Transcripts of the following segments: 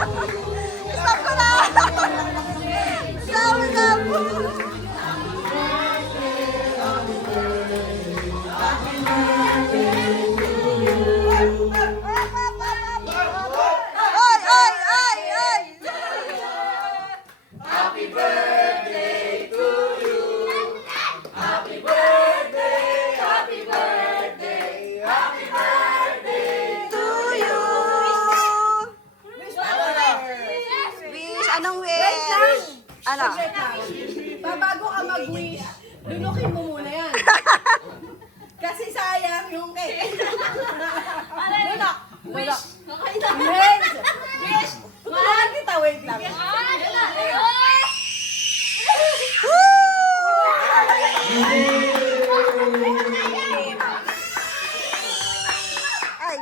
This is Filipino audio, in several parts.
Stop ko na! Stop, stop! Oy, oy, oy, oy! Happy birthday to you. Happy birthday, happy birthday, happy birthday To you! Wish, anong wish? Ano? Bago ka mag-wish, lunukin mo muna yan. Kasi sayang yung cake. Lunok. Lunok. Wish. Wish. Tuturuan kita, wait lang. Ay!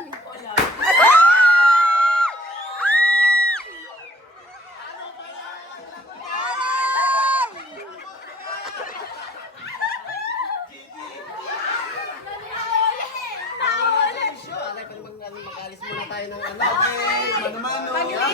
Mag-alis muna tayo ng ano. Okay, mano-mano.